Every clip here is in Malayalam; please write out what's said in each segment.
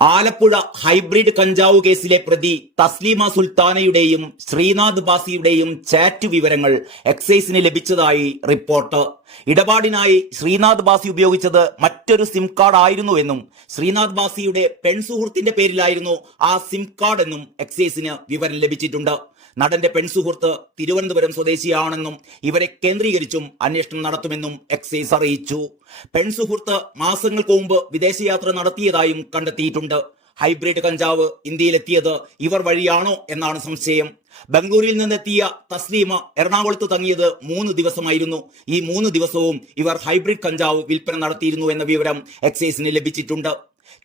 ആലപ്പുഴ ഹൈബ്രിഡ് കഞ്ചാവ് കേസിലെ പ്രതി തസ്ലീമ സുൽത്താനയുടെയും ശ്രീനാഥ് ബാസിയുടെയും ചാറ്റ് വിവരങ്ങൾ എക്സൈസിന് ലഭിച്ചതായി റിപ്പോർട്ട്. ഇടപാടിനായി ശ്രീനാഥ് ബാസി ഉപയോഗിച്ചത് മറ്റൊരു സിം കാർഡ് ആയിരുന്നുവെന്നും ശ്രീനാഥ് ബാസിയുടെ പെൺസുഹൃത്തിന്റെ പേരിലായിരുന്നു ആ സിം കാർഡ് എന്നും എക്സൈസിന് വിവരം ലഭിച്ചിട്ടുണ്ട്. നടന്റെ പെൺസുഹൃത്ത് തിരുവനന്തപുരം സ്വദേശിയാണെന്നും ഇവരെ കേന്ദ്രീകരിച്ചും അന്വേഷണം നടത്തുമെന്നും എക്സൈസ് അറിയിച്ചു. പെൺസുഹൃത്ത് മാസങ്ങൾക്ക് മുമ്പ് വിദേശയാത്ര നടത്തിയതായും കണ്ടെത്തിയിട്ടുണ്ട്. ഹൈബ്രിഡ് കഞ്ചാവ് ഇന്ത്യയിലെത്തിയത് ഇവർ വഴിയാണോ എന്നാണ് സംശയം. ബംഗളൂരിൽ നിന്നെത്തിയ തസ്ലീമ എറണാകുളത്ത് തങ്ങിയത് 3 ദിവസമായിരുന്നു. ഈ 3 ദിവസവും ഇവർ ഹൈബ്രിഡ് കഞ്ചാവ് വിൽപ്പന നടത്തിയിരുന്നു എന്ന വിവരം എക്സൈസിന് ലഭിച്ചിട്ടുണ്ട്.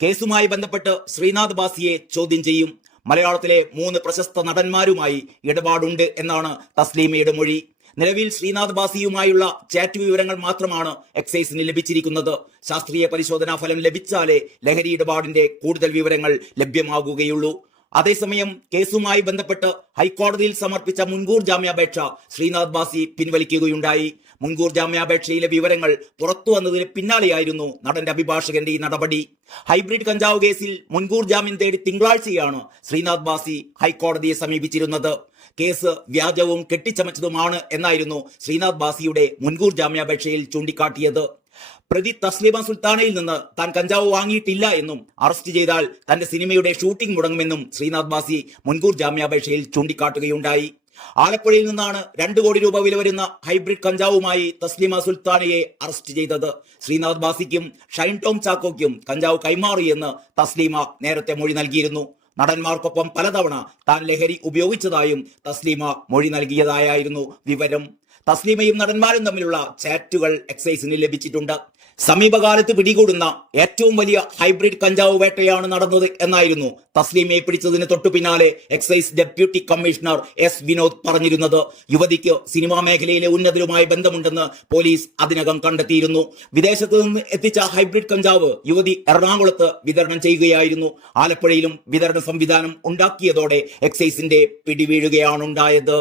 കേസുമായി ബന്ധപ്പെട്ട് ശ്രീനാഥ് ബാസിയെ ചോദ്യം ചെയ്യും. മലയാളത്തിലെ 3 പ്രശസ്ത നടന്മാരുമായി ഇടപാടുണ്ട് എന്നാണ് തസ്ലീമയുടെ മൊഴി. നിലവിൽ ശ്രീനാഥ് ബാസിയുമായുള്ള ചാറ്റ് വിവരങ്ങൾ മാത്രമാണ് എക്സൈസിന് ലഭിച്ചിരിക്കുന്നത്. ശാസ്ത്രീയ പരിശോധനാ ഫലം ലഭിച്ചാലേ ലഹരി ഇടപാടിന്റെ കൂടുതൽ വിവരങ്ങൾ ലഭ്യമാകുകയുള്ളൂ. അതേസമയം കേസുമായി ബന്ധപ്പെട്ട് ഹൈക്കോടതിയിൽ സമർപ്പിച്ച മുൻകൂർ ജാമ്യാപേക്ഷ ശ്രീനാഥ് ബാസി പിൻവലിക്കുകയുണ്ടായി. മുൻകൂർ ജാമ്യാപേക്ഷയിലെ വിവരങ്ങൾ പുറത്തു വന്നതിന് പിന്നാലെയായിരുന്നു നടന്റെ അഭിഭാഷകന്റെ ഈ നടപടി. ഹൈബ്രിഡ് കഞ്ചാവ് കേസിൽ മുൻകൂർ ജാമ്യം തേടി തിങ്കളാഴ്ചയാണ് ശ്രീനാഥ് ബാസി ഹൈക്കോടതിയെ സമീപിച്ചിരുന്നത്. കേസ് വ്യാജവും കെട്ടിച്ചമച്ചതുമാണ് എന്നായിരുന്നു ശ്രീനാഥ് ബാസിയുടെ മുൻകൂർ ജാമ്യാപേക്ഷയിൽ ചൂണ്ടിക്കാട്ടിയത്. പ്രതി തസ്ലീമ സുൽത്താനയിൽ നിന്ന് താൻ കഞ്ചാവ് വാങ്ങിയിട്ടില്ല എന്നും അറസ്റ്റ് ചെയ്താൽ തന്റെ സിനിമയുടെ ഷൂട്ടിംഗ് മുടങ്ങുമെന്നും ശ്രീനാഥ് ബാസി മുൻകൂർ ജാമ്യാപേക്ഷയിൽ ചൂണ്ടിക്കാട്ടുകയുണ്ടായി. ആലപ്പുഴയിൽ നിന്നാണ് 2 കോടി രൂപ വില വരുന്ന ഹൈബ്രിഡ് കഞ്ചാവുമായി തസ്ലീമ സുൽത്താനയെ അറസ്റ്റ് ചെയ്തത്. ശ്രീനാഥ് ബാസിക്കും ഷൈൻ ടോം ചാക്കോയ്ക്കും കഞ്ചാവ് കൈമാറിയെന്ന് തസ്ലീമ നേരത്തെ മൊഴി നൽകിയിരുന്നു. നടന്മാർക്കൊപ്പം പലതവണ താൻ ലഹരി ഉപയോഗിച്ചതായും തസ്ലീമ മൊഴി നൽകിയതായിരുന്നു വിവരം. തസ്ലീമയും നടന്മാരും തമ്മിലുള്ള ചാറ്റുകൾ എക്സൈസിന് ലഭിച്ചിട്ടുണ്ട്. സമീപകാലത്ത് പിടികൂടുന്ന ഏറ്റവും വലിയ ഹൈബ്രിഡ് കഞ്ചാവ് വേട്ടയാണ് നടന്നത് എന്നായിരുന്നു തസ്ലീമയെ പിടിച്ചതിന് തൊട്ടു പിന്നാലെ excise deputy commissioner S Vinod പറഞ്ഞിരുന്നത്. യുവതിക്ക് സിനിമാ മേഖലയിലെ ഉന്നതരുമായി ബന്ധമുണ്ടെന്ന് പോലീസ് അതിനകം കണ്ടെത്തിയിരുന്നു. വിദേശത്ത് നിന്ന് എത്തിച്ച ഹൈബ്രിഡ് കഞ്ചാവ് യുവതി എറണാകുളത്ത് വിതരണം ചെയ്യുകയായിരുന്നു. ആലപ്പുഴയിലും വിതരണ സംവിധാനം ഉണ്ടാക്കിയതോടെ എക്സൈസിന്റെ പിടിവീഴുകയാണുണ്ടായത്.